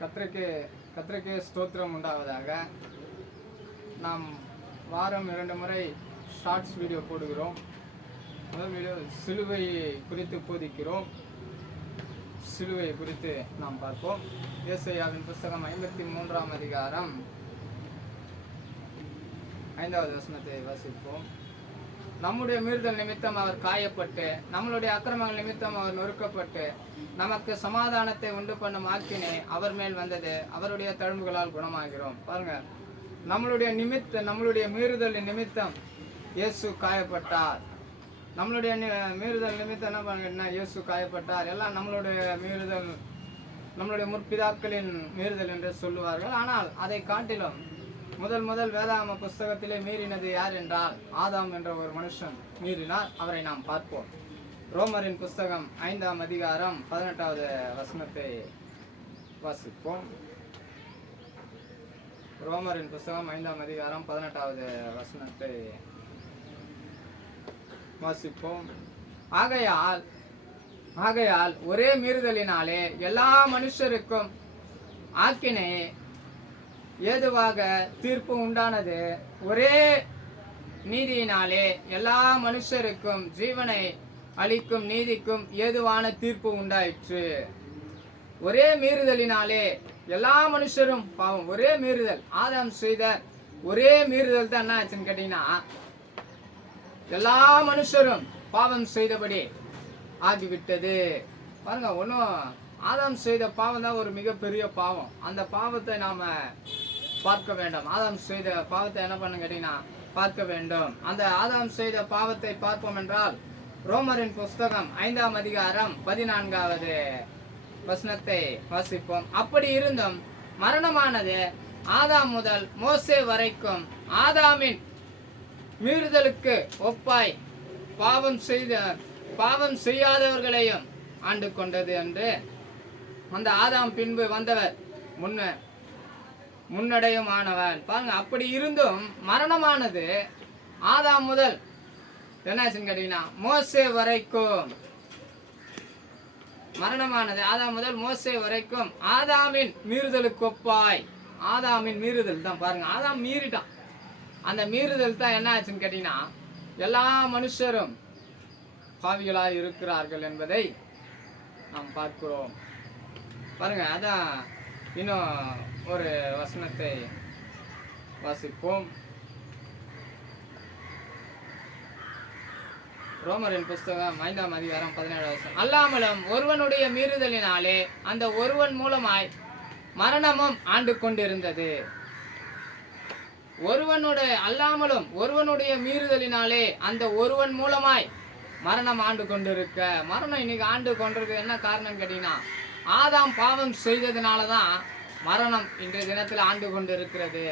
கர்த்தருக்கு ஸ்தோத்திரம் உண்டாவதாக. நாம் வாரம் 2 முறை ஷார்ட்ஸ் வீடியோ போடுகிறோம். முதல் வீடியோ சிலுவை குறித்து போதிக்கிறோம். சிலுவை குறித்து நாம் பார்ப்போம். ஏசாயாவின் புஸ்தகம் 53ஆம் அதிகாரம் 5வது வசனத்தை வாசிப்போம். நம்முடைய மீறுதல் நிமித்தம் அவர் காயப்பட்டு, நம்மளுடைய அக்கிரமங்கள் நிமித்தம் அவர் நொறுக்கப்பட்டு, நமக்கு சமாதானத்தை உண்டு பண்ணும் ஆக்கினை அவர் மேல் வந்தது, அவருடைய தழும்புகளால் குணமாகிறோம். பாருங்க, நம்மளுடைய மீறுதல் நிமித்தம் இயேசு காயப்பட்டார். நம்மளுடைய மீறுதல் நிமித்தம் என்ன பண்ணுங்கன்னா இயேசு காயப்பட்டார். எல்லாம் நம்மளுடைய மீறுதல், நம்மளுடைய முற்பிதாக்களின் மீறுதல் என்று சொல்லுவார்கள். ஆனால் அதை காட்டிலும் முதல் வேதாகம புஸ்தகத்திலே மீறினது யார் என்றால் ஆதாம் என்ற ஒரு மனுஷன் மீறினார். அவரை நாம் பார்ப்போம். ரோமரின் புஸ்தகம் 5ஆம் அதிகாரம் 18வது வசனத்தை வாசிப்போம். ரோமரின் புஸ்தகம் 5ஆம் அதிகாரம் 18வது வசனத்தை வாசிப்போம். ஆகையால் ஒரே மீறுதலினாலே எல்லா மனுஷருக்கும் ஆக்கினை ஏதுவாக தீர்ப்பு உண்டானது, ஒரே நீதியினாலே எல்லா மனுஷருக்கும் ஜீவனை அளிக்கும் நீதிக்கும் ஏதுவான தீர்ப்பு உண்டாயிற்று. ஒரே மீறுதலினாலே எல்லா மனுஷரும் பாவம். ஒரே மீறுதல், ஆதாம் செய்த ஒரே மீறுதல் தான் என்ன ஆச்சுன்னு கேட்டீங்கன்னா எல்லா மனுஷரும் பாவம் செய்தபடி ஆகிவிட்டது. பாருங்க, ஒன்றும் ஆதாம் செய்த பாவம் தான் ஒரு மிகப்பெரிய பாவம். அந்த பாவத்தை நாம பார்க்க வேண்டும். ஆதாம் செய்த பாவத்தை என்ன பண்ண கேட்டீங்கன்னா பார்க்க வேண்டும். அந்த ஆதாம் செய்த பாவத்தை பார்ப்போம் என்றால் ரோமரின் புஸ்தகம் 5ஆம் அதிகாரம் 14வது வசனத்தை வாசிப்போம். அப்படி இருந்தும் மரணமானது ஆதாம் முதல் மோசே வரைக்கும் ஆதாமின் மீறுதலுக்கு ஒப்பாய் பாவம் செய்யாதவர்களையும் ஆண்டு கொண்டது என்று அந்த ஆதாம் பின்பு வந்தவர் முன்னடையுமானவன். பாருங்க, அப்படி இருந்தும் மரணமானது ஆதாம் முதல் என்னாச்சுன்னு கேட்டீங்கன்னா மோசே வரைக்கும், மரணமானது ஆதாம் முதல் மோசே வரைக்கும் ஆதாமின் மீறுதலுக்கு ஒப்பாய். ஆதாமின் மீறுதல் தான் பாருங்க, ஆதாம் மீறிட்டான். அந்த மீறுதல் தான் என்ன ஆச்சுன்னு கேட்டீங்கன்னா எல்லா மனுஷரும் பாவிகளாய் இருக்கிறார்கள் என்பதை நாம் பார்க்கிறோம். பாருங்க, அதான் இன்னும் ஒரு வசனத்தை வாசிப்போம். ரோமரின் புஸ்தகம் 5ஆம் அதிகாரம் 17வது வசனம். அல்லாமலும் ஒருவனுடைய மீறுதலினாலே அந்த ஒருவன் மூலமாய் மரணமும் ஆண்டு கொண்டிருந்தது. அல்லாமலும் ஒருவனுடைய மீறுதலினாலே அந்த ஒருவன் மூலமாய் மரணம் ஆண்டு கொண்டிருக்க. மரணம் இன்னைக்கு ஆண்டு கொண்டிருக்கு. என்ன காரணம் கேட்டீங்கன்னா ஆதாம் பாவம் செய்ததுனாலதான் மரணம் இன்றைய தினத்தில் ஆண்டு கொண்டிருக்கிறது.